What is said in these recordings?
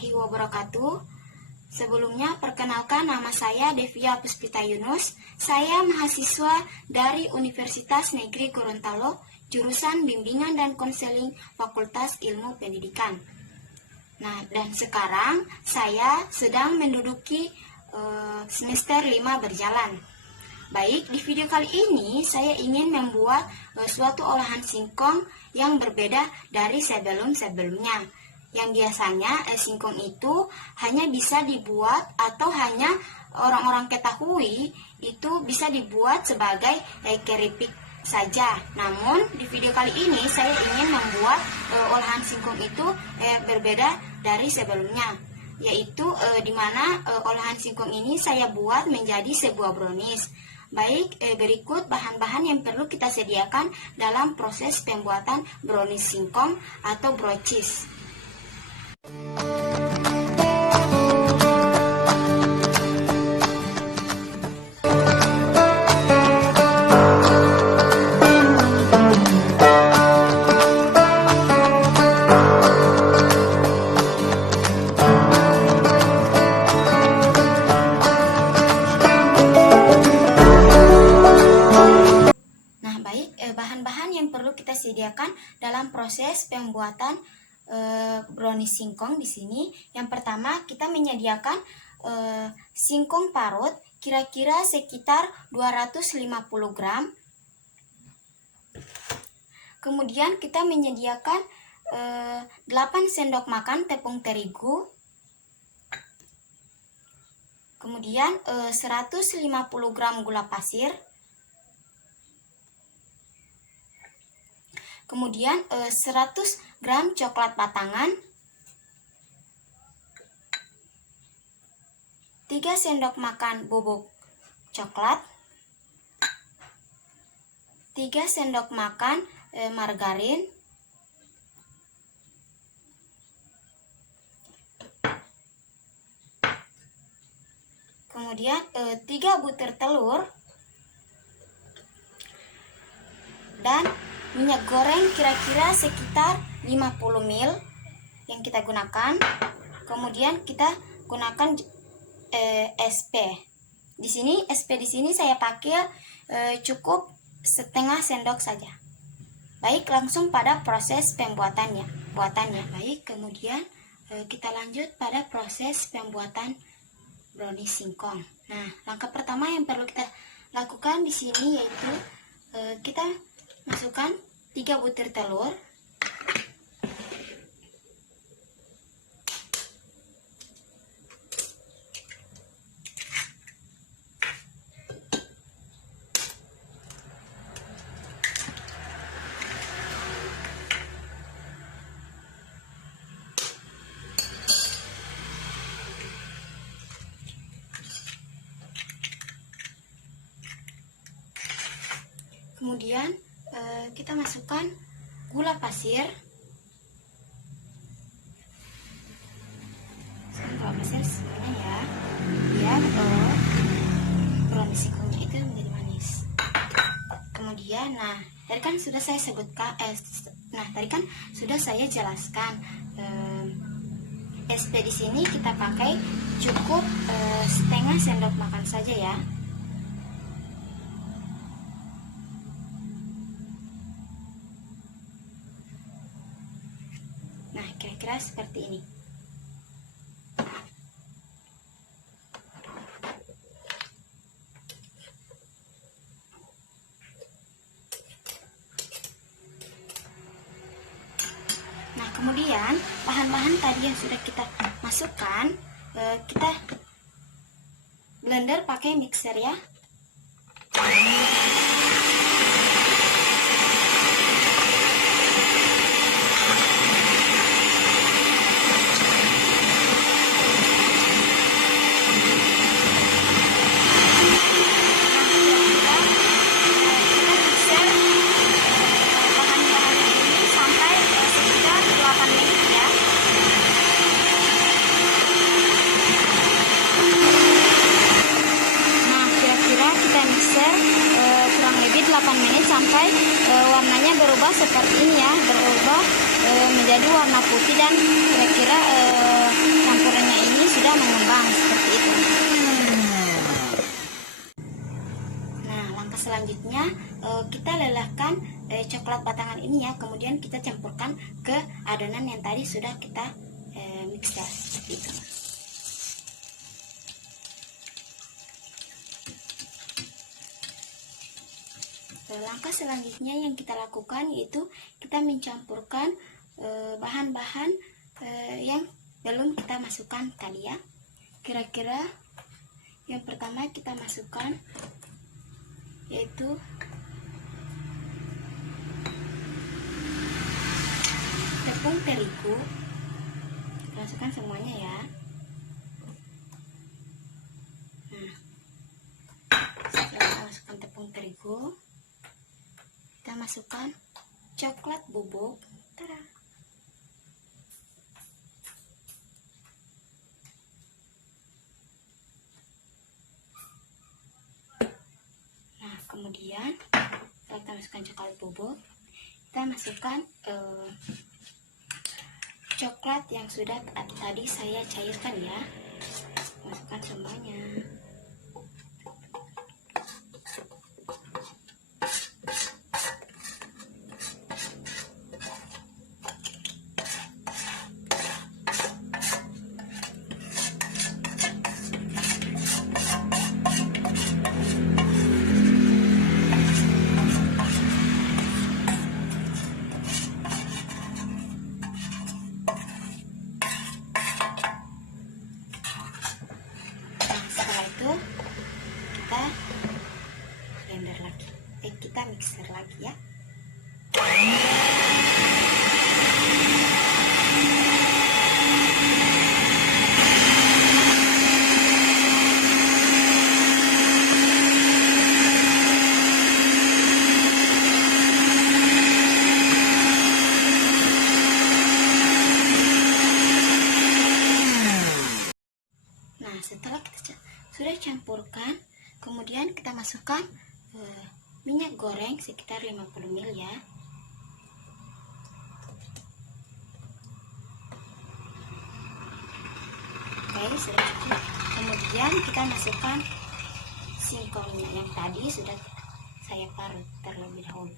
warahmatullahi wabarakatuh. Sebelumnya, perkenalkan nama saya Devia Puspita Yunus. Saya mahasiswa dari Universitas Negeri Gorontalo, jurusan Bimbingan dan Konseling Fakultas Ilmu Pendidikan. Nah, dan sekarang saya sedang menduduki semester 5 berjalan. Baik, di video kali ini saya ingin membuat suatu olahan singkong yang berbeda dari sebelum-sebelumnya. Yang biasanya singkong itu hanya bisa dibuat atau hanya orang-orang ketahui itu bisa dibuat sebagai keripik saja. Namun di video kali ini saya ingin membuat olahan singkong itu berbeda dari sebelumnya, yaitu di mana olahan singkong ini saya buat menjadi sebuah brownies. Baik, berikut bahan-bahan yang perlu kita sediakan dalam proses pembuatan brownies singkong atau brownies. Bahan-bahan yang perlu kita sediakan dalam proses pembuatan brownies singkong di sini. Yang pertama, kita menyediakan singkong parut kira-kira sekitar 250 gram. Kemudian kita menyediakan 8 sendok makan tepung terigu. Kemudian 150 gram gula pasir. Kemudian 100 gram coklat batangan, 3 sendok makan bubuk coklat, 3 sendok makan margarin, kemudian 3 butir telur, dan minyak goreng kira-kira sekitar 50 ml yang kita gunakan. Kemudian kita gunakan SP. Di sini SP saya pakai cukup setengah sendok saja. Baik, langsung pada proses pembuatannya. Baik, kemudian kita lanjut pada proses pembuatan brownies singkong. Nah, langkah pertama yang perlu kita lakukan di sini yaitu kita masukkan 3 butir telur, kemudian kita masukkan gula pasir. Gula pasir semuanya ya, biar brownies singkongnya itu menjadi manis. Kemudian, tadi kan sudah saya sebutkan, tadi kan sudah saya jelaskan, SP di sini kita pakai cukup setengah sendok makan saja ya. Nah, kira-kira seperti ini. Nah, kemudian bahan-bahan tadi yang sudah kita masukkan, kita blender pakai mixer ya. 8 menit sampai warnanya berubah seperti ini ya, berubah menjadi warna putih dan kira-kira campurannya ini sudah mengembang seperti itu. Nah, langkah selanjutnya kita lelehkan coklat batangan ini ya, kemudian kita campurkan ke adonan yang tadi sudah kita mixer seperti itu. Langkah selanjutnya yang kita lakukan yaitu kita mencampurkan bahan-bahan yang belum kita masukkan tadi ya. Kira-kira yang pertama kita masukkan yaitu tepung terigu. Kita masukkan semuanya ya. Nah, setelah kita masukkan tepung terigu, kita masukkan coklat bubuk. Tada. Nah, kemudian setelah kita masukkan coklat bubuk, kita masukkan coklat yang sudah tadi saya cairkan ya. Masukkan semuanya. Kita mixer lagi ya. Nah, setelah kita sudah campurkan, kemudian kita masukkan minyak goreng sekitar 50 ml ya. Oke, sudah cukup. Kemudian kita masukkan singkongnya yang tadi sudah saya parut terlebih dahulu.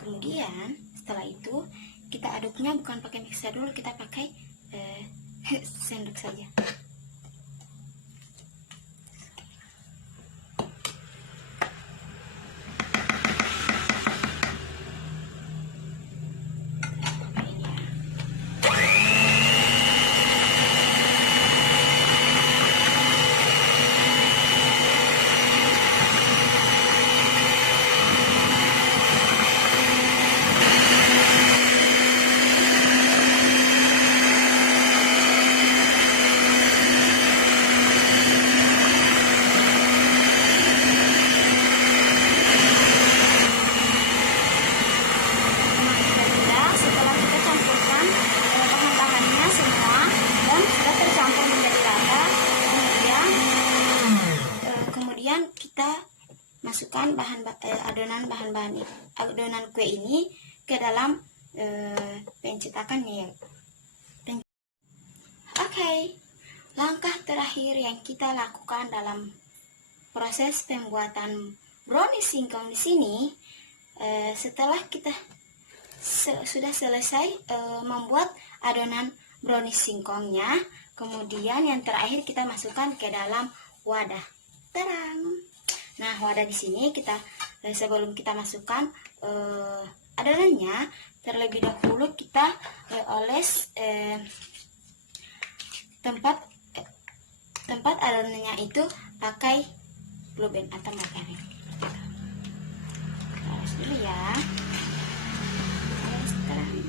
Kemudian setelah itu kita aduknya bukan pakai mixer dulu, kita pakai sendok saja. Kita masukkan adonan kue ini ke dalam pencetakannya ya. Oke, langkah terakhir yang kita lakukan dalam proses pembuatan brownie singkong di sini, setelah kita sudah selesai membuat adonan brownie singkongnya, kemudian yang terakhir kita masukkan ke dalam wadah. Tarang. Nah, wadah di sini kita sebelum kita masukkan adonannya, terlebih dahulu kita oles tempat adonannya itu pakai Blue Band atau margarin. Kita oles dulu ya. Oles terang.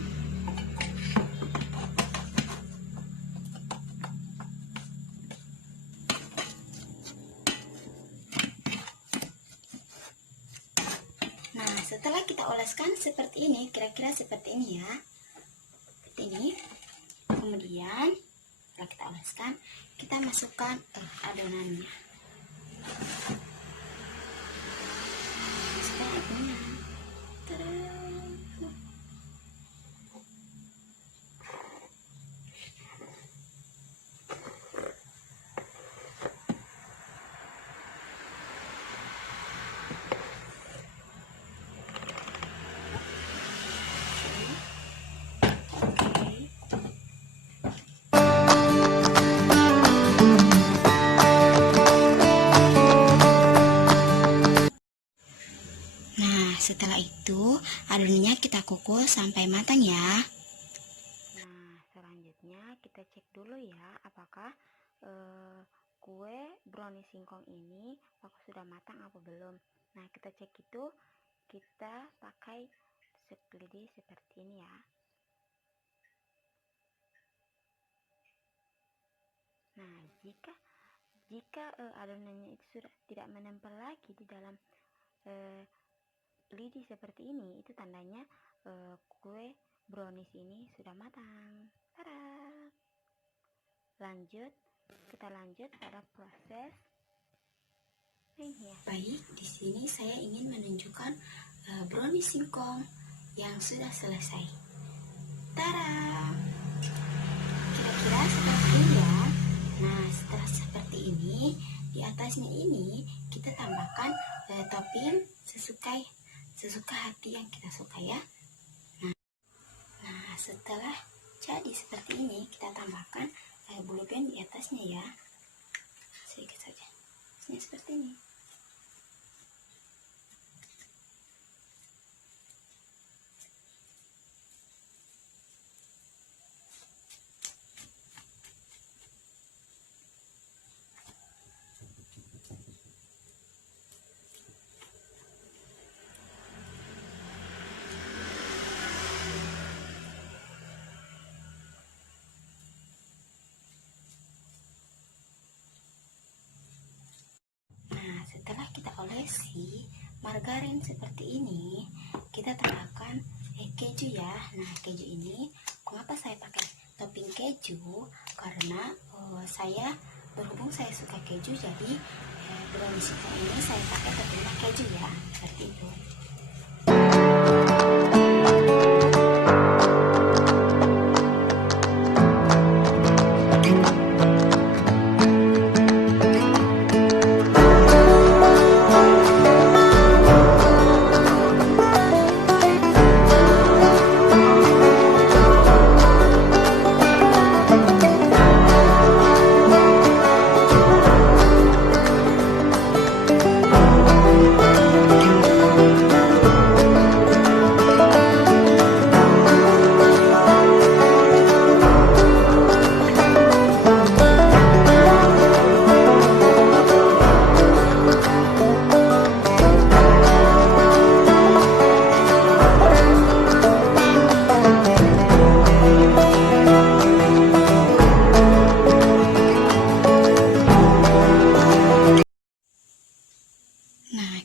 setelah kita oleskan seperti ini, kira-kira seperti ini ya. Seperti ini. Kemudian setelah kita oleskan, kita masukkan adonannya. Masukkan adonan. Tada. Setelah itu, adonannya kita kukus sampai matang ya. Nah, selanjutnya kita cek dulu ya, apakah kue brownie singkong ini apakah sudah matang apa belum. Nah, kita cek itu, kita pakai lidi seperti ini ya. Nah, jika adonannya itu sudah tidak menempel lagi di dalam lidi seperti ini, itu tandanya kue brownies ini sudah matang. Tada! Kita lanjut pada proses menghias. Baik, di sini saya ingin menunjukkan brownies singkong yang sudah selesai. Tada! Kira-kira seperti ini ya. Nah, setelah seperti ini, di atasnya ini kita tambahkan topping sesuka hati yang kita suka ya. Nah, setelah jadi seperti ini, kita tambahkan bulu band di atasnya ya, sedikit saja, seperti ini. Setelah kita olesi margarin seperti ini, kita tambahkan keju ya. Nah, keju ini mengapa saya pakai topping keju? Karena berhubung saya suka keju, jadi brownies singkong ini saya pakai toppingnya keju ya, seperti itu.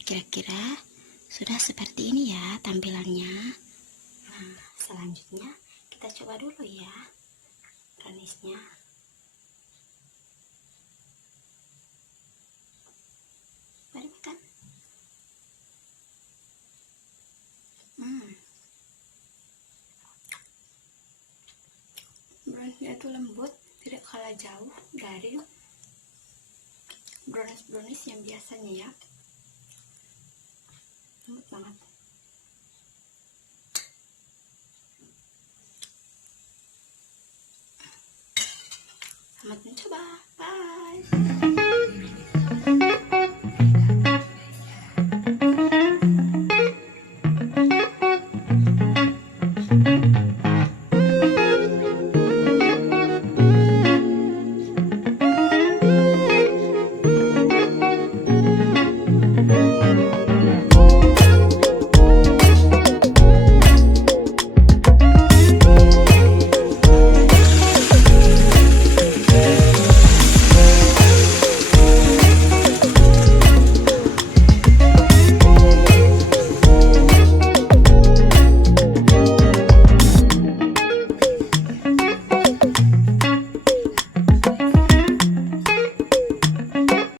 Kira-kira sudah seperti ini ya tampilannya. Nah, selanjutnya kita coba dulu ya browniesnya. Mari makan. Browniesnya itu lembut, tidak kalah jauh dari brownies yang biasanya ya. Lembut banget. Selamat mencoba. Bye.